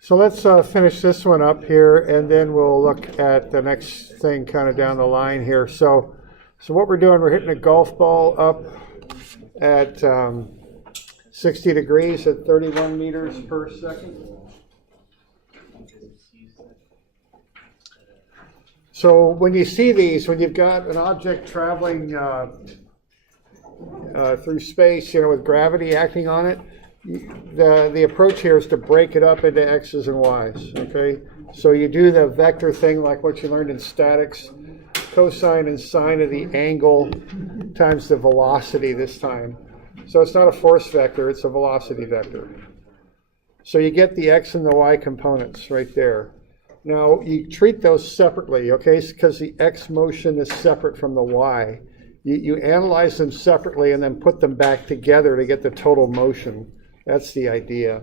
So let's finish this one up here, and then we'll look at the next thing kind of down the line here. So what we're doing, we're hitting a golf ball up at 60 degrees at 31 meters per second. So when you see these, when you've got an object traveling through space, with gravity acting on it, the approach here is to break it up into x's and y's, okay? So you do the vector thing like what you learned in statics, cosine and sine of the angle times the velocity this time. So it's not a force vector, it's a velocity vector. So you get the x and the y components right there. Now you treat those separately, okay, because the x motion is separate from the y. You analyze them separately and then put them back together to get the total motion. That's the idea.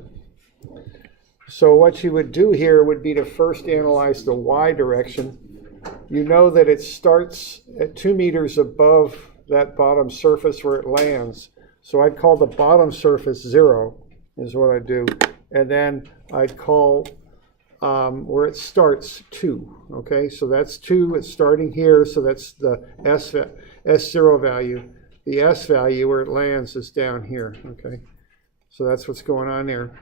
So what you would do here would be to first analyze the y direction. You know that it starts at 2 meters above that bottom surface where it lands. So I'd call the bottom surface 0, is what I do. And then I'd call where it starts 2. Okay, so that's 2, it's starting here, so that's the S0 value. The S value where it lands is down here. Okay. So that's what's going on there.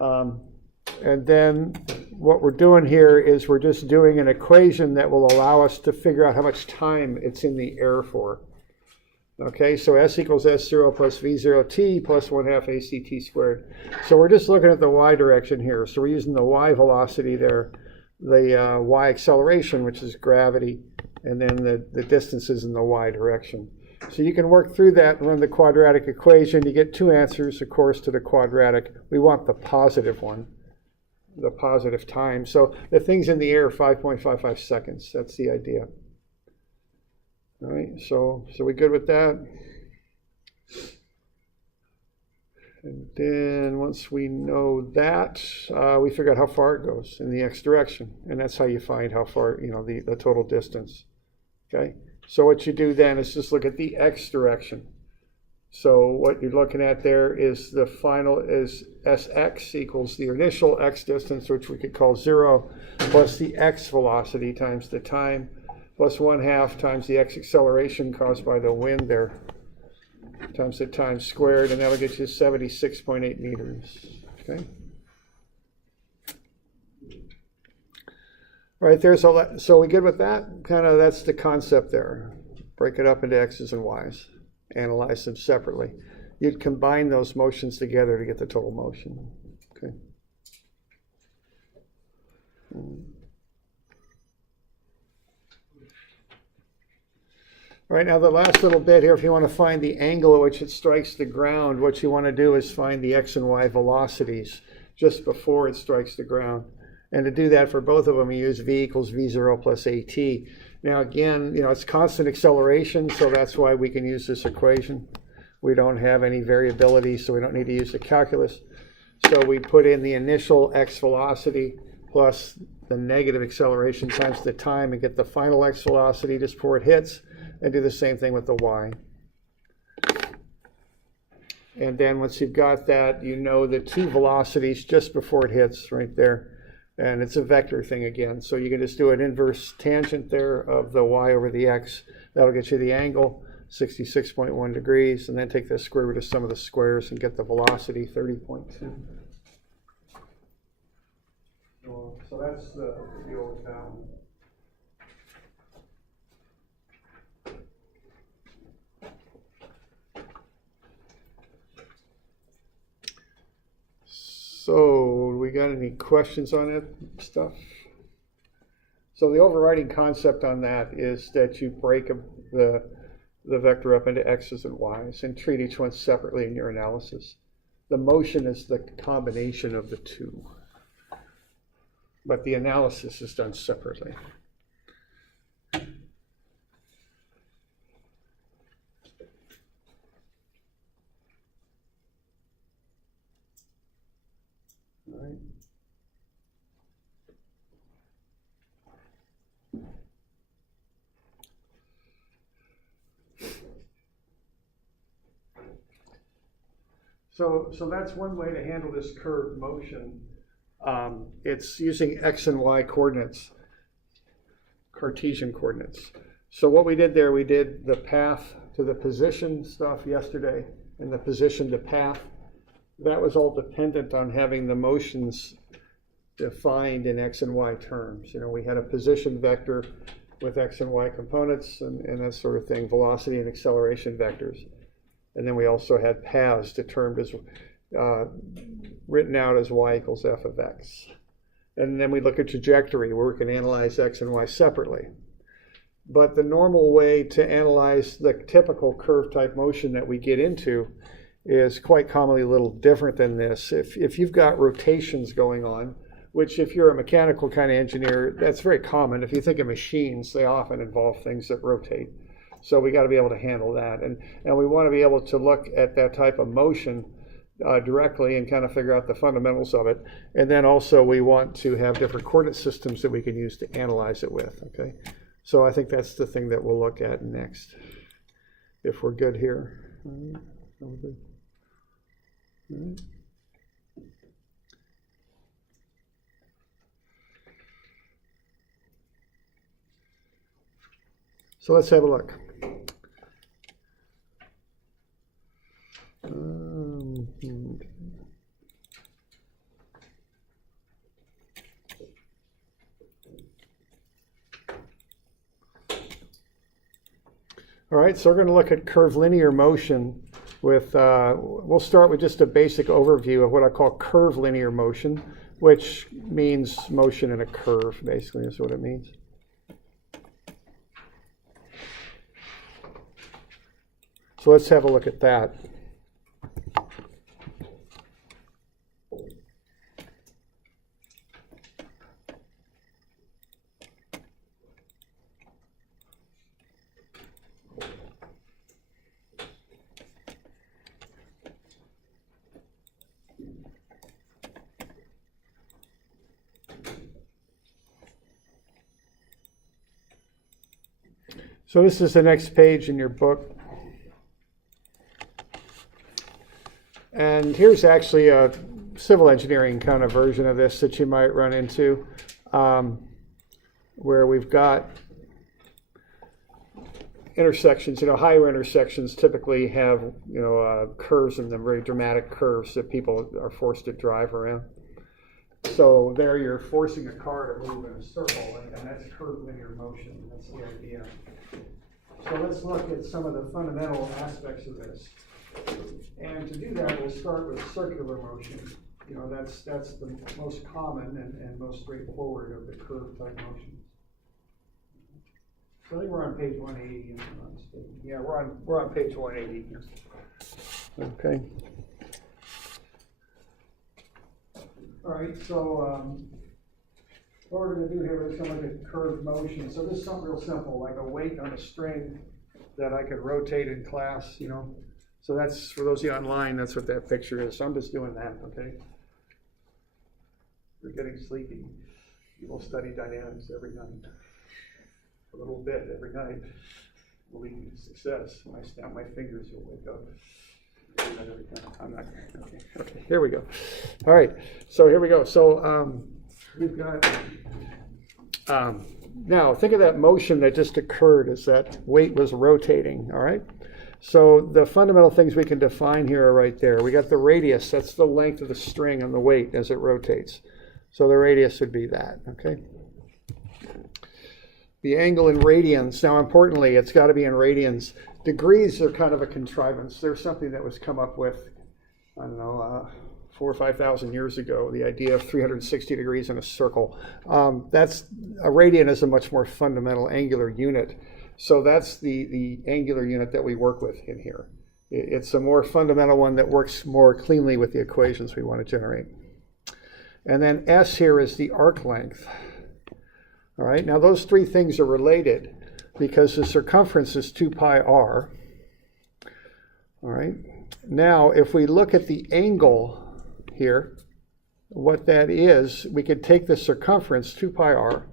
And then what we're doing here is we're just doing an equation that will allow us to figure out how much time it's in the air for. Okay, so S equals S0 plus V0t plus 1/2 ACT squared. So we're just looking at the y direction here. So we're using the y velocity there, the y acceleration, which is gravity, and then the distances in the y direction. So you can work through that and run the quadratic equation. You get 2 answers, of course, to the quadratic. We want the positive one, the positive time. So the thing's in the air 5.55 seconds. That's the idea. All right, so we good with that? And then once we know that, we figure out how far it goes in the x direction. And that's how you find how far, the total distance. Okay? So what you do then is just look at the x direction. So what you're looking at there is the final is Sx equals the initial x distance, which we could call 0, plus the x velocity times the time, plus 1/2 times the x acceleration caused by the wind there, times the time squared, and that'll get you 76.8 meters. Okay. Right, there's all that. So we good with that? That's the concept there. Break it up into x's and y's. Analyze them separately. You'd combine those motions together to get the total motion. Okay. All right, now the last little bit here, if you want to find the angle at which it strikes the ground, what you want to do is find the x and y velocities just before it strikes the ground. And to do that for both of them, you use v equals v0 plus at. Now again, it's constant acceleration, so that's why we can use this equation. We don't have any variability, so we don't need to use the calculus. So we put in the initial x velocity plus the negative acceleration times the time and get the final x velocity just before it hits, and do the same thing with the y. And then once you've got that, you know the 2 velocities just before it hits right there. And it's a vector thing again. So you can just do an inverse tangent there of the y over the x. That'll get you the angle, 66.1 degrees, and then take the square root of some of the squares and get the velocity, 30.2. So that's the deal with that one. So we got any questions on that stuff? So the overriding concept on that is that you break the vector up into x's and y's and treat each one separately in your analysis. The motion is the combination of the two, but the analysis is done separately. All right. So that's one way to handle this curved motion. It's using X and Y coordinates, Cartesian coordinates. So what we did there, we did the path to the position stuff yesterday, and the position to path. That was all dependent on having the motions defined in X and Y terms. You know, we had a position vector with X and Y components and that sort of thing, velocity and acceleration vectors. And then we also had paths determined as, written out as y equals f of x. And then we look at trajectory, where we can analyze x and y separately. But the normal way to analyze the typical curve type motion that we get into is quite commonly a little different than this. If you've got rotations going on, which if you're a mechanical kind of engineer, that's very common. If you think of machines, they often involve things that rotate. So we got to be able to handle that. And we want to be able to look at that type of motion directly and kind of figure out the fundamentals of it. And then also we want to have different coordinate systems that we can use to analyze it with, okay? So I think that's the thing that we'll look at next, if we're good here. All right. All right. So let's have a look. All right, so we're going to look at curvilinear motion with, we'll start with just a basic overview of what I call curvilinear motion, which means motion in a curve, basically, is what it means. So let's have a look at that. So this is the next page in your book. And here's actually a civil engineering kind of version of this that you might run into, where we've got intersections. You know, highway intersections typically have, you know, curves in them, very dramatic curves that people are forced to drive around. So there you're forcing a car to move in a circle, and that's curvilinear motion. That's the idea. So let's look at some of the fundamental aspects of this. And to do that, we'll start with circular motion. You know, that's the most common and most straightforward of the curve type motions. So I think we're on page 180. Yeah, we're on page 180 here. Okay. All right, so what we're going to do here is some of the curved motion. So this is something real simple, like a weight on a string that I could rotate in class, you know. So that's, for those of you online, that's what that picture is. So I'm just doing that, okay? You're getting sleepy. You will study dynamics every night. A little bit every night will lead to success. When I snap my fingers, you'll wake up. I'm not, okay, here we go. All right, so here we go. So we've got, now think of that motion that just occurred as that weight was rotating, all right? So the fundamental things we can define here are right there. We got the radius, that's the length of the string and the weight as it rotates. So the radius would be that, okay? The angle in radians, now importantly, it's got to be in radians. Degrees are kind of a contrivance. There's something that was come up with, I don't know, 4,000 or 5,000 years ago, the idea of 360 degrees in a circle. That's, a radian is a much more fundamental angular unit. So that's the angular unit that we work with in here. It's a more fundamental one that works more cleanly with the equations we want to generate. And then S here is the arc length. All right, now those three things are related because the circumference is 2 pi r. All right, now if we look at the angle here, what that is, we could take the circumference, 2 pi r,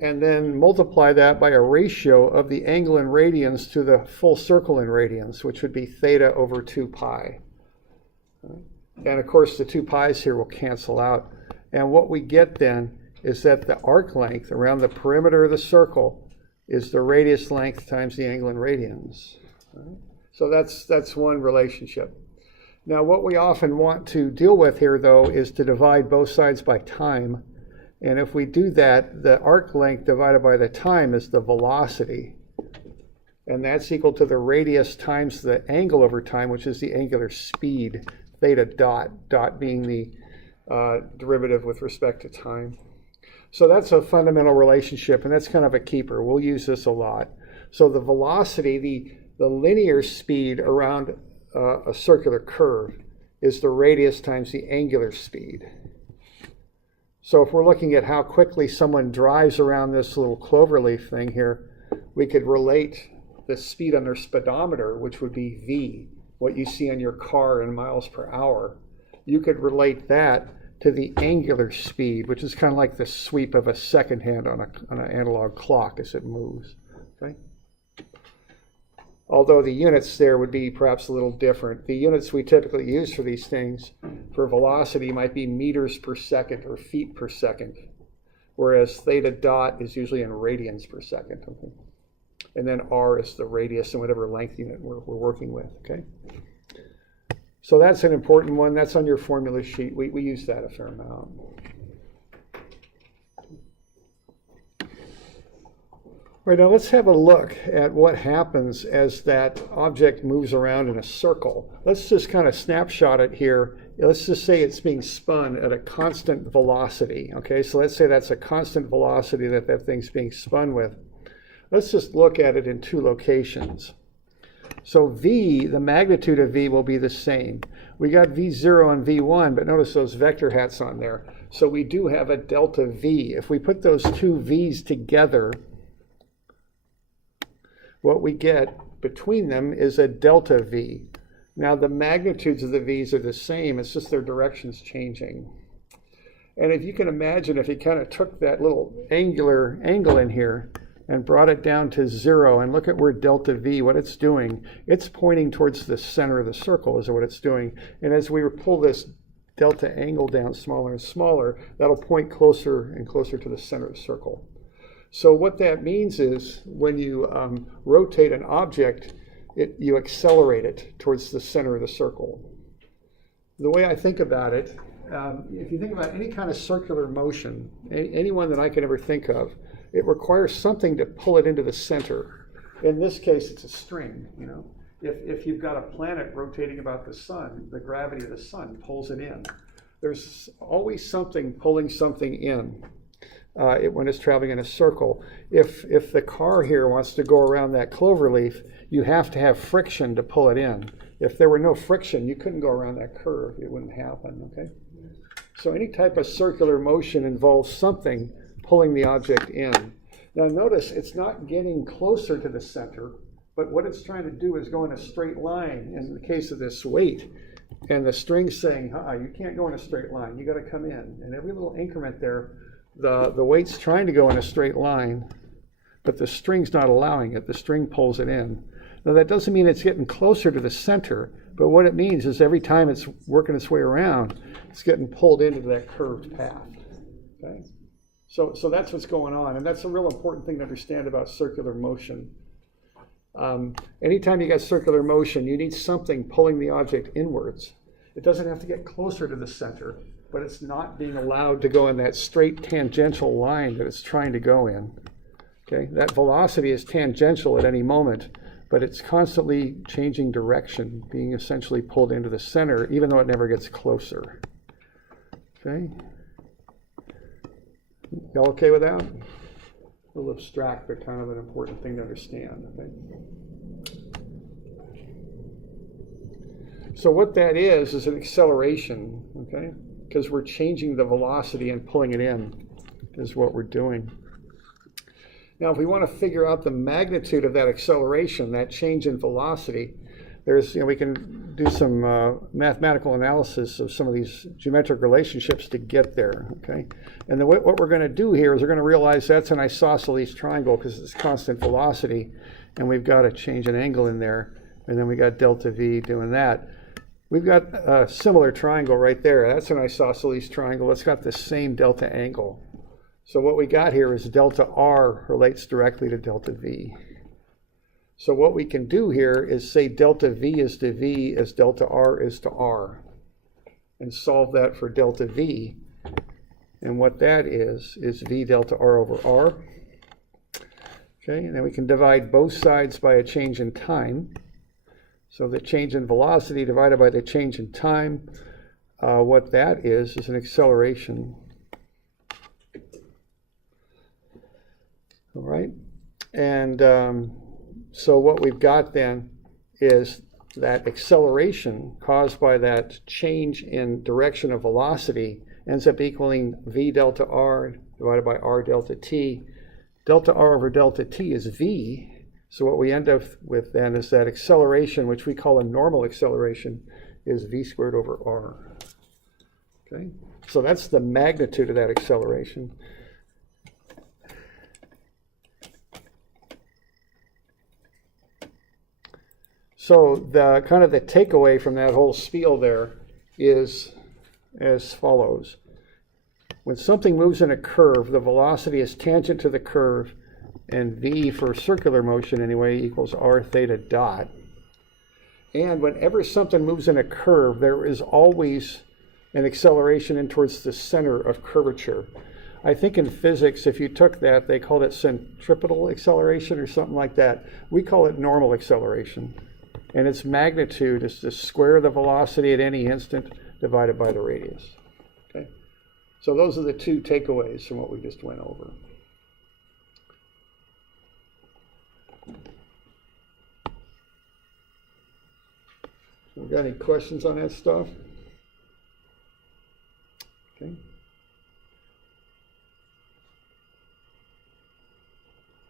and then multiply that by a ratio of the angle in radians to the full circle in radians, which would be theta over 2 pi. And of course, the 2 pi's here will cancel out. And what we get then is that the arc length around the perimeter of the circle is the radius length times the angle in radians. So that's one relationship. Now, what we often want to deal with here, though, is to divide both sides by time. And if we do that, the arc length divided by the time is the velocity. And that's equal to the radius times the angle over time, which is the angular speed, theta dot being the derivative with respect to time. So that's a fundamental relationship, and that's kind of a keeper. We'll use this a lot. So the velocity, the linear speed around a circular curve is the radius times the angular speed. So if we're looking at how quickly someone drives around this little cloverleaf thing here, we could relate the speed on their speedometer, which would be V, what you see on your car in miles per hour. You could relate that to the angular speed, which is kind of like the sweep of a second hand on an analog clock as it moves. Okay? Although the units there would be perhaps a little different. The units we typically use for these things for velocity might be meters per second or feet per second, whereas theta dot is usually in radians per second. Okay? And then r is the radius in whatever length unit we're working with. Okay? So that's an important one. That's on your formula sheet. We use that a fair amount. Right, now let's have a look at what happens as that object moves around in a circle. Let's just kind of snapshot it here. Let's just say it's being spun at a constant velocity. Okay, so let's say that's a constant velocity that thing's being spun with. Let's just look at it in 2 locations. So V, the magnitude of V will be the same. We got V0 and V1, but notice those vector hats on there. So we do have a delta V. If we put those 2 V's together, what we get between them is a delta V. Now the magnitudes of the V's are the same, it's just their direction's changing. And if you can imagine, if you kind of took that little angular angle in here and brought it down to 0, and look at where delta V, what it's doing, it's pointing towards the center of the circle is what it's doing. And as we pull this delta angle down smaller and smaller, that'll point closer and closer to the center of the circle. So what that means is when you rotate an object, you accelerate it towards the center of the circle. The way I think about it, if you think about any kind of circular motion, any one that I can ever think of, it requires something to pull it into the center. In this case, it's a string. You know, if you've got a planet rotating about the sun, the gravity of the sun pulls it in. There's always something pulling something in. When it's traveling in a circle. If the car here wants to go around that cloverleaf, you have to have friction to pull it in. If there were no friction, you couldn't go around that curve. It wouldn't happen, okay? So any type of circular motion involves something pulling the object in. Now notice it's not getting closer to the center, but what it's trying to do is go in a straight line in the case of this weight. And the string's saying, you can't go in a straight line. You got to come in. And every little increment there, the weight's trying to go in a straight line, but the string's not allowing it. The string pulls it in. Now that doesn't mean it's getting closer to the center, but what it means is every time it's working its way around, it's getting pulled into that curved path. Okay? So that's what's going on, and that's a real important thing to understand about circular motion. Anytime you got circular motion, you need something pulling the object inwards. It doesn't have to get closer to the center, but it's not being allowed to go in that straight tangential line that it's trying to go in. Okay, that velocity is tangential at any moment, but it's constantly changing direction, being essentially pulled into the center, even though it never gets closer. Okay, y'all okay with that? A little abstract, but kind of an important thing to understand. Okay. So what that is an acceleration. Okay. Because we're changing the velocity and pulling it in is what we're doing. Now, if we want to figure out the magnitude of that acceleration, that change in velocity, we can do some mathematical analysis of some of these geometric relationships to get there. Okay, and what we're going to do here is we're going to realize that's an isosceles triangle because it's constant velocity, and we've got to change an angle in there, and then we got delta V doing that. we've got a similar triangle right there. That's an isosceles triangle. It's got the same delta angle. So what we got here is delta R relates directly to delta V. So what we can do here is say delta V is to V as delta R is to R, and solve that for delta V. And what that is V delta R over R. Okay, and then we can divide both sides by a change in time. So the change in velocity divided by the change in time, what that is an acceleration. All right, and so what we've got then is that acceleration caused by that change in direction of velocity ends up equaling V delta R divided by R delta T. Delta R over delta T is V. So what we end up with then is that acceleration, which we call a normal acceleration, is V squared over R. Okay, so that's the magnitude of that acceleration. So the kind of the takeaway from that whole spiel there is as follows. When something moves in a curve, the velocity is tangent to the curve, and V for circular motion anyway equals R theta dot. And whenever something moves in a curve, there is always an acceleration in towards the center of curvature. I think in physics, if you took that, they called it centripetal acceleration or something like that. We call it normal acceleration. And its magnitude is the square of the velocity at any instant divided by the radius. Okay? So those are the two takeaways from what we just went over. We got any questions on that stuff? Okay.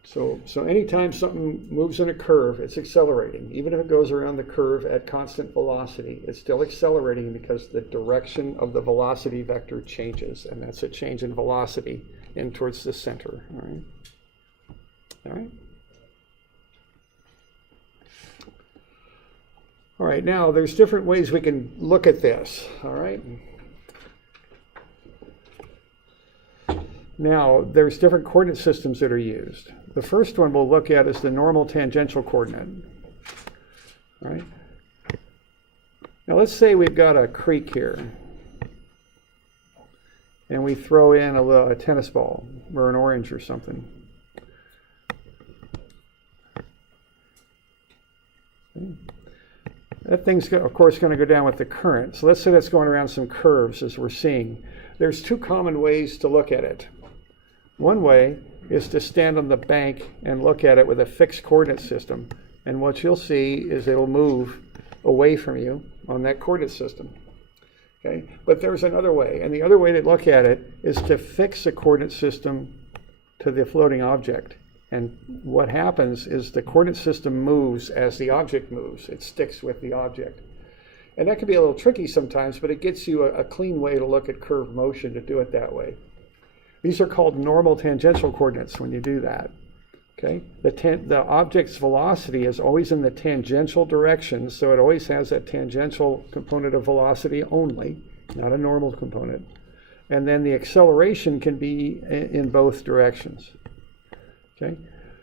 So anytime something moves in a curve, it's accelerating. Even if it goes around the curve at constant velocity, it's still accelerating because the direction of the velocity vector changes, and that's a change in velocity in towards the center. All right. All right. All right, now there's different ways we can look at this, all right? Now, there's different coordinate systems that are used. The first one we'll look at is the normal tangential coordinate, all right? Now, let's say we've got a creek here, and we throw in a tennis ball or an orange or something. Okay. That thing's, of course, going to go down with the current. So let's say that's going around some curves, as we're seeing. There's two common ways to look at it. One way is to stand on the bank and look at it with a fixed coordinate system. And what you'll see is it'll move away from you on that coordinate system. Okay? But there's another way. And the other way to look at it is to fix a coordinate system to the floating object. And what happens is the coordinate system moves as the object moves. It sticks with the object. And that can be a little tricky sometimes, but it gets you a clean way to look at curved motion to do it that way. These are called normal tangential coordinates when you do that. Okay? The object's velocity is always in the tangential direction, so it always has that tangential component of velocity only, not a normal component. And then the acceleration can be in both directions. Okay?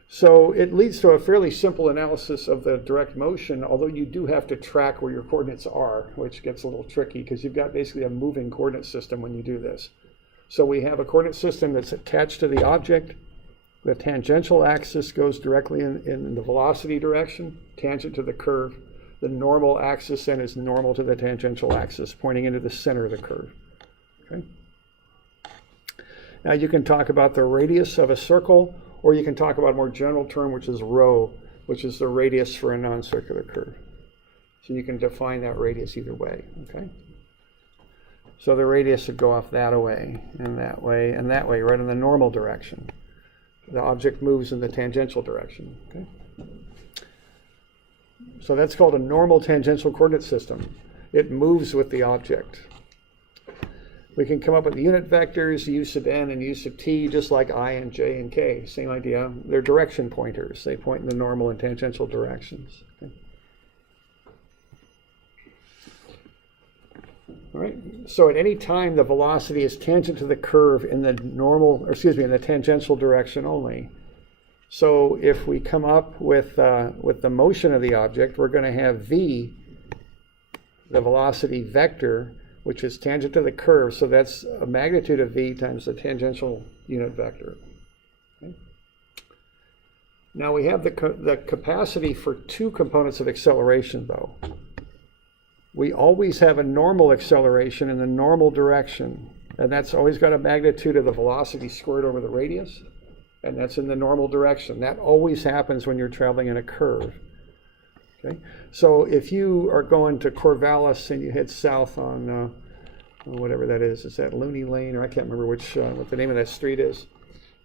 So it leads to a fairly simple analysis of the direct motion, although you do have to track where your coordinates are, which gets a little tricky because you've got basically a moving coordinate system when you do this. So we have a coordinate system that's attached to the object. The tangential axis goes directly in the velocity direction, tangent to the curve. The normal axis then is normal to the tangential axis, pointing into the center of the curve. Okay? Now you can talk about the radius of a circle, or you can talk about a more general term, which is rho, which is the radius for a non-circular curve. So you can define that radius either way, okay? So the radius would go off that way, and that way, and that way, right in the normal direction. The object moves in the tangential direction, okay? So that's called a normal tangential coordinate system. It moves with the object. We can come up with unit vectors, u sub n and u sub t, just like I and j and k. Same idea. They're direction pointers. They point in the normal and tangential directions. Okay. All right. So at any time, the velocity is tangent to the curve in the in the tangential direction only. So if we come up with the motion of the object, we're going to have v, the velocity vector, which is tangent to the curve. So that's a magnitude of v times the tangential unit vector. Okay. Now we have the capacity for two components of acceleration, though. We always have a normal acceleration in the normal direction, and that's always got a magnitude of the velocity squared over the radius, and that's in the normal direction. That always happens when you're traveling in a curve. Okay, so if you are going to Corvallis and you head south on whatever that is that Looney Lane, or I can't remember what the name of that street is,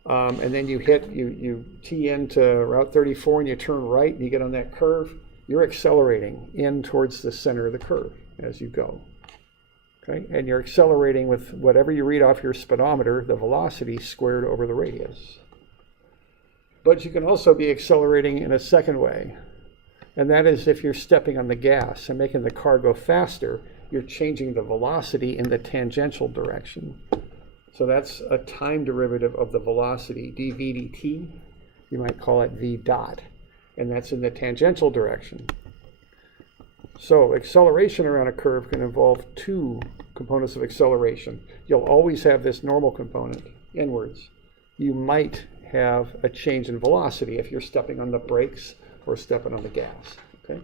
and then you tee into Route 34 and you turn right and you get on that curve, you're accelerating in towards the center of the curve as you go. Okay, and you're accelerating with whatever you read off your speedometer, the velocity squared over the radius. But you can also be accelerating in a second way. And that is if you're stepping on the gas and making the car go faster, you're changing the velocity in the tangential direction. So that's a time derivative of the velocity, dv dt. You might call it v dot. And that's in the tangential direction. So acceleration around a curve can involve two components of acceleration. You'll always have this normal component inwards. You might have a change in velocity if you're stepping on the brakes or stepping on the gas, okay?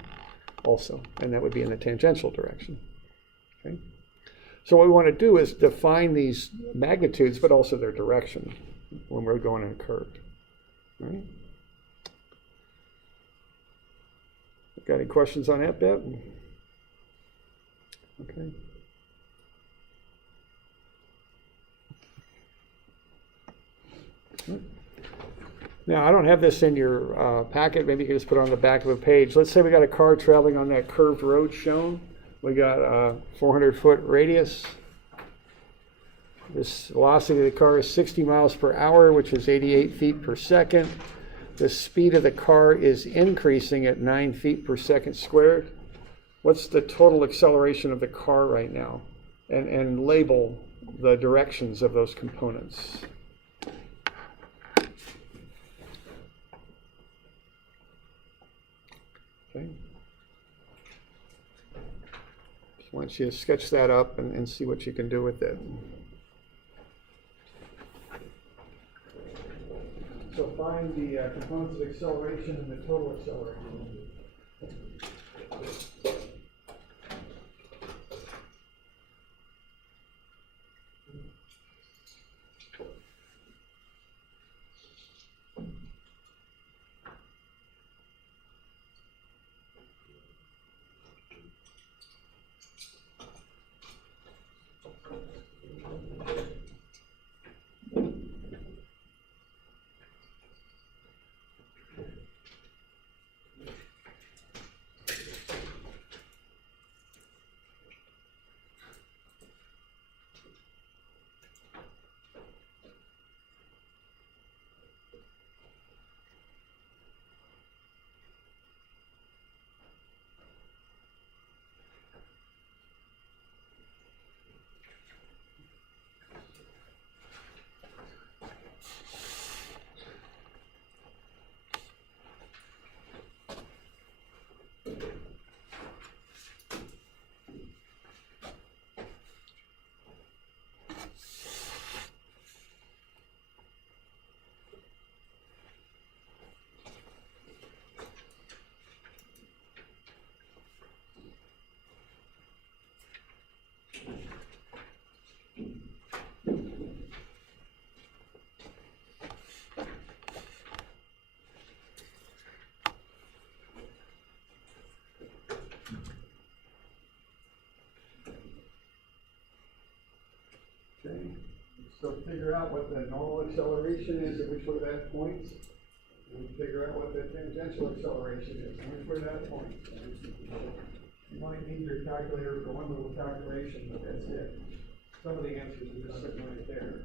Also, and that would be in the tangential direction, okay? So what we want to do is define these magnitudes, but also their direction when we're going in a curve, all right? Got any questions on that bit? Okay. Now, I don't have this in your packet. Maybe you can just put it on the back of a page. Let's say we got a car traveling on that curved road shown. We got a 400-foot radius. This velocity of the car is 60 miles per hour, which is 88 feet per second. The speed of the car is increasing at 9 feet per second squared. What's the total acceleration of the car right now? And label the directions of those components. Okay. Just want you to sketch that up and see what you can do with it. So find the components of acceleration and the total acceleration. Okay, so figure out what the normal acceleration is at which way that points, and figure out what the tangential acceleration is and which way that points. You might need your calculator for one little calculation, but that's it. Some of the answers are just sitting right there.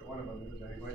Or one of them is anyway.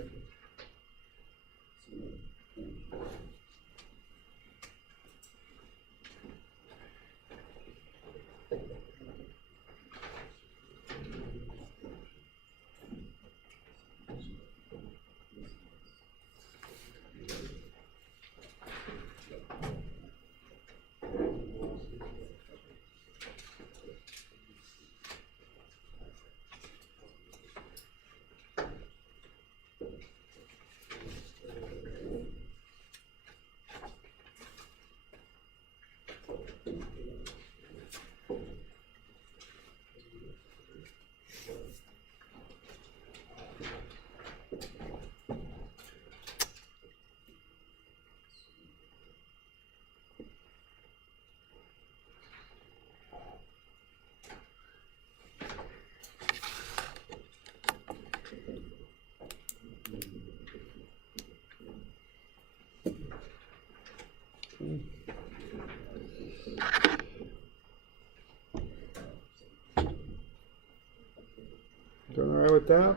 with that?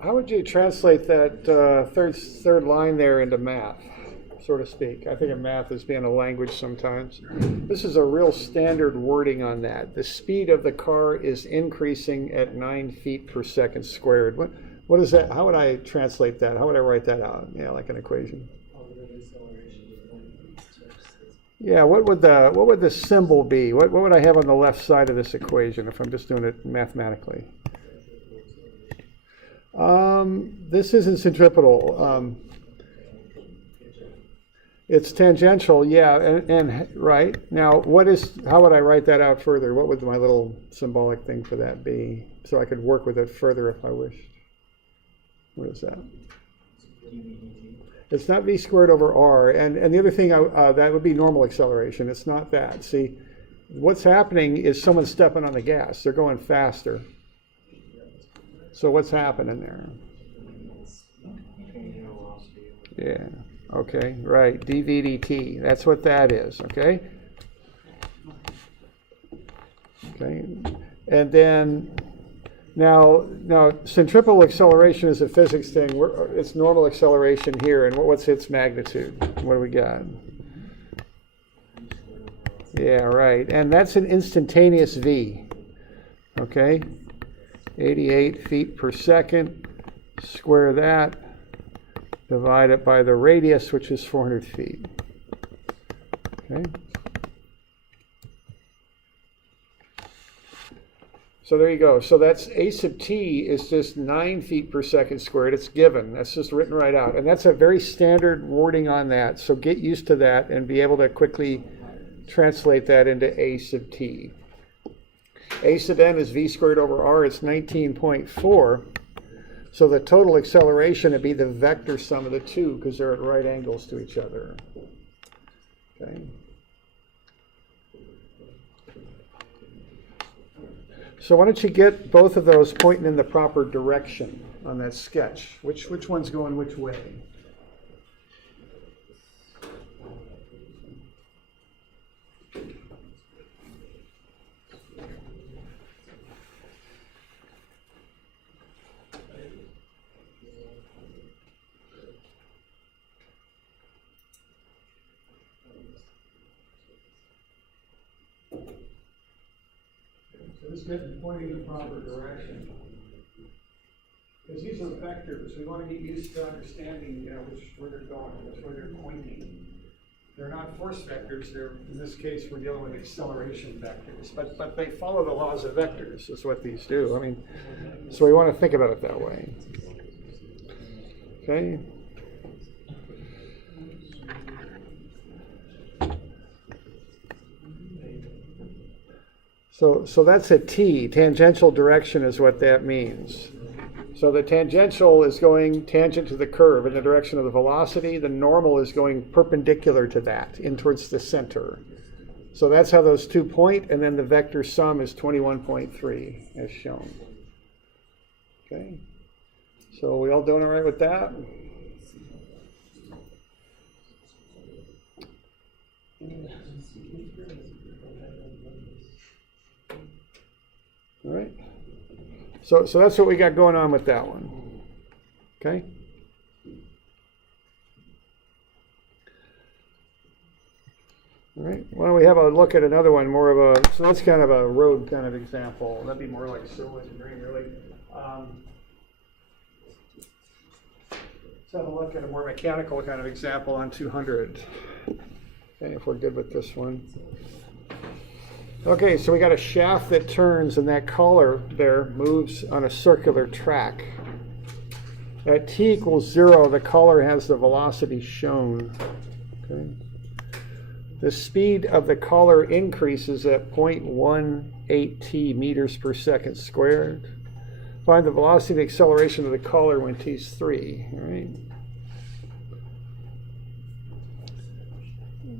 How would you translate that third line there into math, so to speak? I think of math as being a language sometimes. This is a real standard wording on that. The speed of the car is increasing at 9 feet per second squared. What is that? How would I translate that? How would I write that out? Yeah, like an equation. Yeah, what would the symbol be? What would I have on the left side of this equation if I'm just doing it mathematically? This isn't centripetal. It's tangential, yeah, and right. Now, how would I write that out further? What would my little symbolic thing for that be? So I could work with it further if I wished. What is that? It's not v squared over r. And the other thing, that would be normal acceleration. It's not that. See, what's happening is someone's stepping on the gas. They're going faster. So what's happening there? Yeah, okay, right, dv dt. That's what that is, okay? Okay, and then now centripetal acceleration is a physics thing. It's normal acceleration here, and what's its magnitude? What do we got? Yeah, right, and that's an instantaneous v, okay? 88 feet per second, square that, divide it by the radius, which is 400 feet. Okay. So there you go. So that's a sub t is just 9 feet per second squared. It's given. That's just written right out. And that's a very standard wording on that. So get used to that and be able to quickly translate that into a sub t. A sub n is v squared over r. It's 19.4. So the total acceleration would be the vector sum of the two because they're at right angles to each other. Okay. So why don't you get both of those pointing in the proper direction on that sketch? Which one's going which way? Just get pointing in the proper direction. Because these are vectors. We want to get used to understanding, where they're going, where they're pointing. They're not force vectors. They're, in this case, we're dealing with acceleration vectors. But they follow the laws of vectors, is what these do. I mean, so we want to think about it that way. Okay. So that's a t. Tangential direction is what that means. So the tangential is going tangent to the curve in the direction of the velocity. The normal is going perpendicular to that, in towards the center. So that's how those two point, and then the vector sum is 21.3, as shown. Okay. So we all doing all right with that? All right. So that's what we got going on with that one. Okay. All right. Why don't we have a look at another one, more of a, so that's kind of a road kind of example. That'd be more like civil engineering, really. Let's have a look at a more mechanical kind of example on 200. Okay, if we're good with this one. Okay, so we got a shaft that turns, and that collar there moves on a circular track. At t equals 0, the collar has the velocity shown. Okay. The speed of the collar increases at 0.18 t meters per second squared. Find the velocity and acceleration of the collar when t is 3. All right.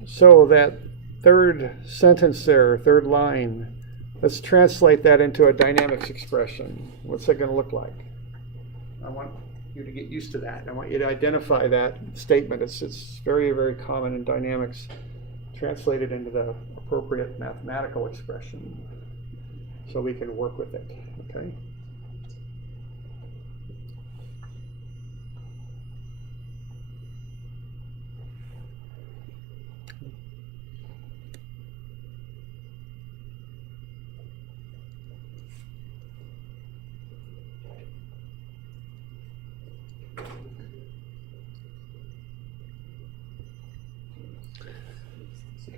So that third sentence there, third line, let's translate that into a dynamics expression. What's that going to look like? I want you to get used to that. I want you to identify that statement. It's very, very common in dynamics. Translate it into the appropriate mathematical expression so we can work with it. Okay.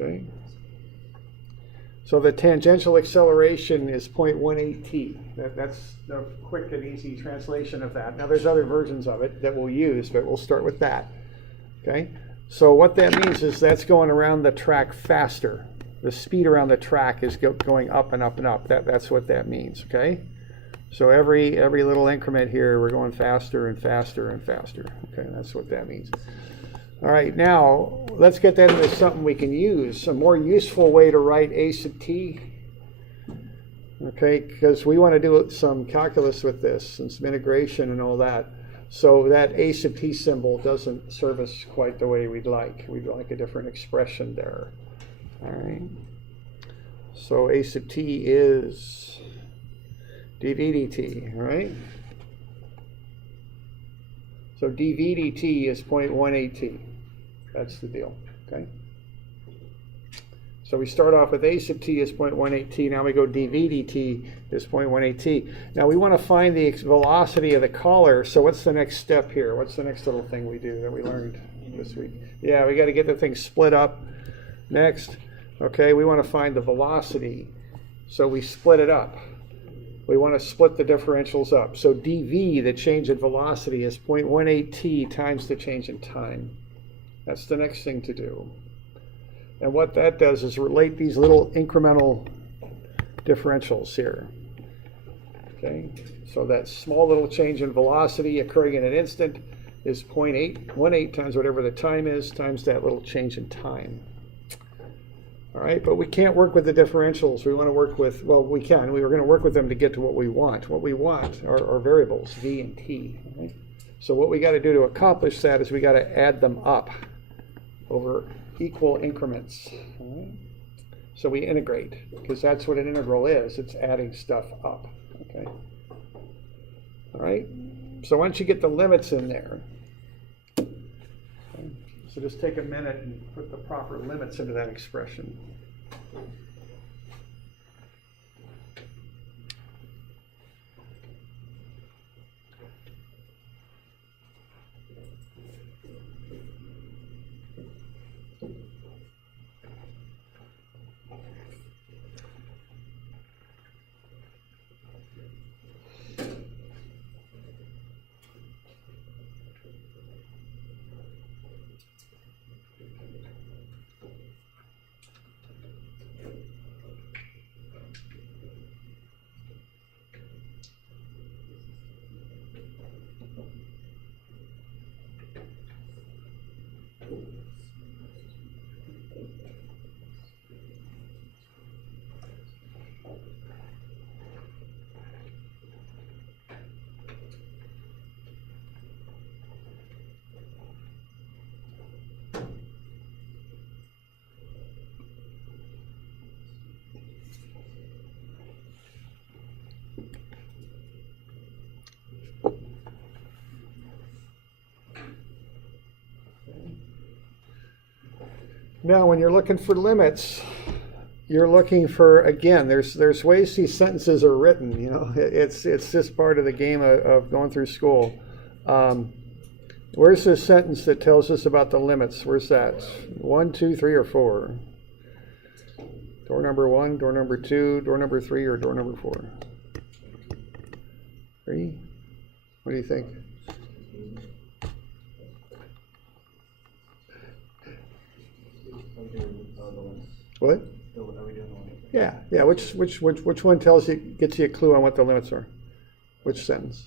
Okay. So the tangential acceleration is 0.18 t. That's the quick and easy translation of that. Now there's other versions of it that we'll use, but we'll start with that. Okay. So what that means is that's going around the track faster. The speed around the track is going up and up and up. That's what that means. Okay. So every little increment here, we're going faster and faster and faster. Okay. That's what that means. All right, now let's get that into something we can use, a more useful way to write a sub t. Okay, because we want to do some calculus with this and some integration and all that. So that a sub t symbol doesn't serve us quite the way we'd like. We'd like a different expression there. All right. So a sub t is dv dt, all right? So dv dt is 0.18 t. That's the deal, okay? So we start off with a sub t is 0.18 t. Now we go dv dt is 0.18 t. Now we want to find the velocity of the collar. So what's the next step here? What's the next little thing we do that we learned this week? Yeah, we got to get the thing split up. Next, okay, we want to find the velocity. So we split it up. We want to split the differentials up. So dv, the change in velocity, is 0.18 t times the change in time. That's the next thing to do. And what that does is relate these little incremental differentials here. Okay, so that small little change in velocity occurring in an instant is 0.818 times whatever the time is times that little change in time. All right, but we can't work with the differentials. We want to work with, well, we can. We were going to work with them to get to what we want. What we want are variables, v and t. Right? So what we got to do to accomplish that is we got to add them up over equal increments. All right? So we integrate, because that's what an integral is. It's adding stuff up. Okay. All right. So once you get the limits in there, okay, so just take a minute and put the proper limits into that expression. Now, when you're looking for limits, you're looking for, again, there's ways these sentences are written. You know, it's just part of the game of going through school. Where's the sentence that tells us about the limits? Where's that? 1, 2, 3, or 4? Door number 1, door number 2, door number 3, or door number 4? 3? What do you think? What? Yeah, yeah. Which one tells you, gets you a clue on what the limits are? Which sentence?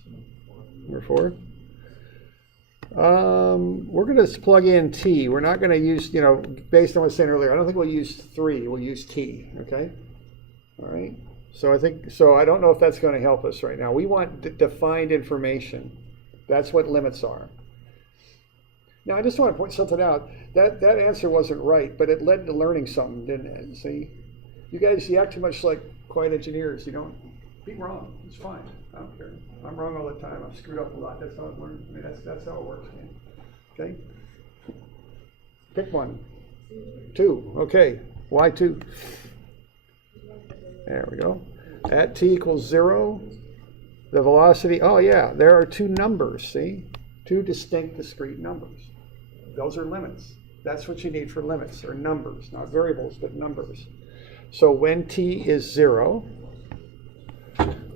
Number 4? We're going to plug in t. We're not going to use, based on what I was saying earlier, I don't think we'll use 3. We'll use t, okay? All right? So I don't know if that's going to help us right now. We want defined information. That's what limits are. Now, I just want to point something out. That answer wasn't right, but it led to learning something, didn't it? See? You guys, you act too much like quiet engineers. You don't be wrong. It's fine. I don't care. I'm wrong all the time. I've screwed up a lot. That's how it learns. I mean, that's how it works, man. Okay? Pick one. 2. Okay. Why 2? There we go. At t equals 0, the velocity, oh yeah, there are 2 numbers, see? 2 distinct discrete numbers. Those are limits. That's what you need for limits, or numbers, not variables, but numbers. So when t is 0,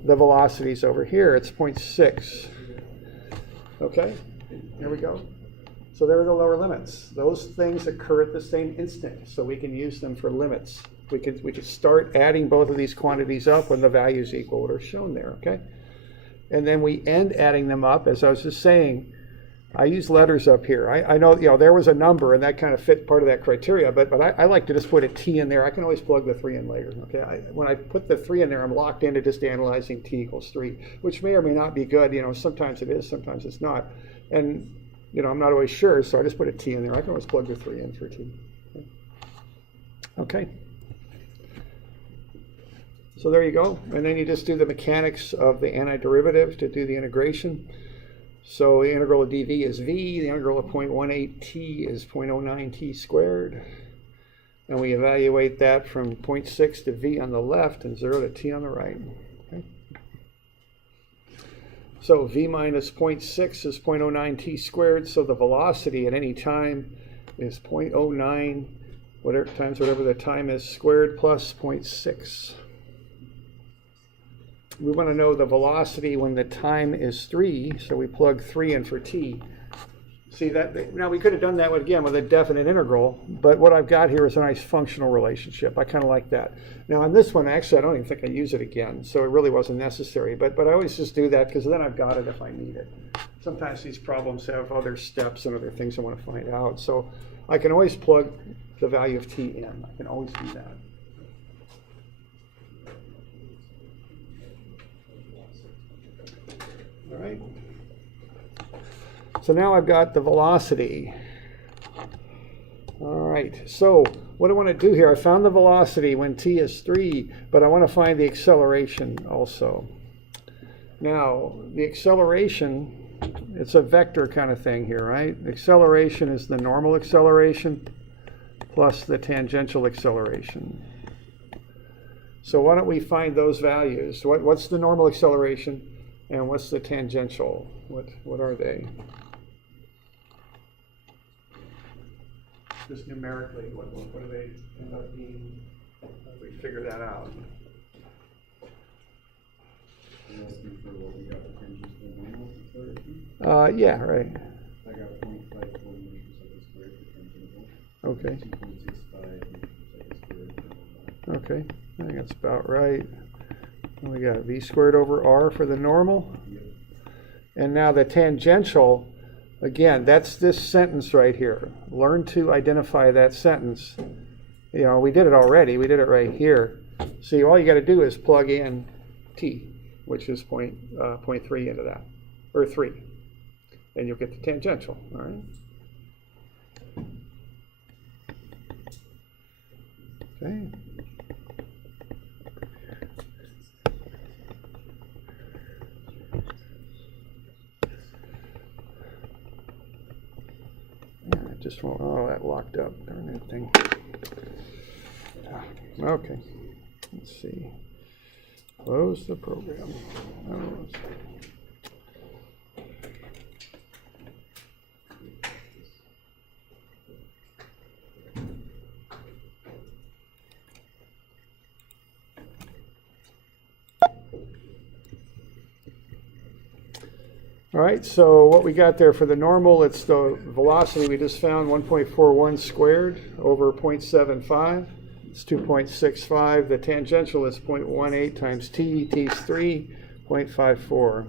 the velocity is over here. It's 0.6. Okay, here we go. So there are the lower limits. Those things occur at the same instant, so we can use them for limits. We could start adding both of these quantities up when the values equal what are shown there, okay? And then we end adding them up, as I was just saying. I use letters up here. I know, there was a number, and that kind of fit part of that criteria, but I like to just put a t in there. I can always plug the 3 in later, okay? When I put the 3 in there, I'm locked into just analyzing t equals 3, which may or may not be good. Sometimes it is, sometimes it's not. And, I'm not always sure, so I just put a t in there. I can always plug the 3 in for t. Okay. So there you go. And then you just do the mechanics of the antiderivative to do the integration. So the integral of dv is v, the integral of 0.18t is 0.09t squared. And we evaluate that from 0.6 to v on the left and 0 to t on the right. Okay. So v minus 0.6 is 0.09t squared, so the velocity at any time is 0.09 times whatever the time is squared plus 0.6. We want to know the velocity when the time is 3, so we plug 3 in for t. See that? Now we could have done that with a definite integral, but what I've got here is a nice functional relationship. I kind of like that. Now on this one, actually, I don't even think I use it again, so it really wasn't necessary. But I always just do that because then I've got it if I need it. Sometimes these problems have other steps and other things I want to find out, so I can always plug the value of t in. I can always do that. All right. So now I've got the velocity. All right. So what I want to do here, I found the velocity when t is 3, but I want to find the acceleration also. Now, the acceleration, it's a vector kind of thing here, right? Acceleration is the normal acceleration plus the tangential acceleration. So why don't we find those values? What's the normal acceleration? And what's the tangential? What are they? Just numerically, what do they end up being? How do we figure that out? Yeah, right. I got 0.54 meters per second squared for tangential. Okay. 2.65 meters per second squared. Okay, I think that's about right. We got v squared over r for the normal. Yep. And now the tangential, again, that's this sentence right here. Learn to identify that sentence. We did it already. We did it right here. See, all you got to do is plug in t, which is 0.3 into that, or 3. And you'll get the tangential, all right? Okay. Just won't, oh, that locked up, darn that thing. Okay, let's see. Close the program. right, so what we got there for the normal, it's the velocity we just found, 1.41 squared over 0.75. It's 2.65. The tangential is 0.18 times t. T is 3.54.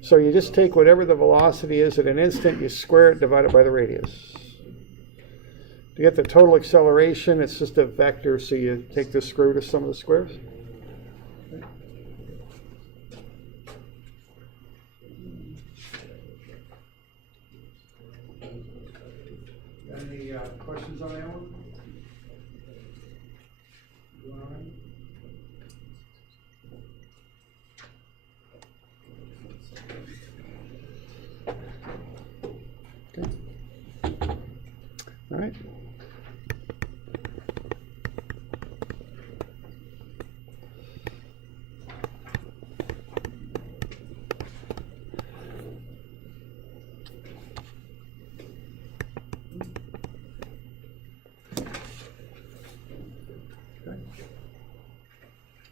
So you just take whatever the velocity is at an instant, you square it, divide it by the radius. To get the total acceleration, it's just a vector, so you take the square root of some of the squares. Any questions on that one? Doing all right? Okay. All right.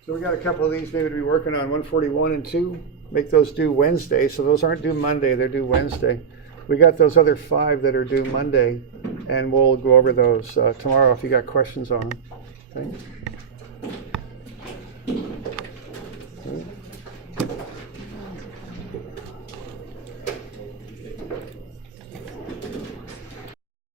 So we got a couple of these maybe to be working on, 141 and 2. Make those due Wednesday. So those aren't due Monday, they're due Wednesday. We got those other 5 that are due Monday, and we'll go over those tomorrow if you got questions on them. Okay?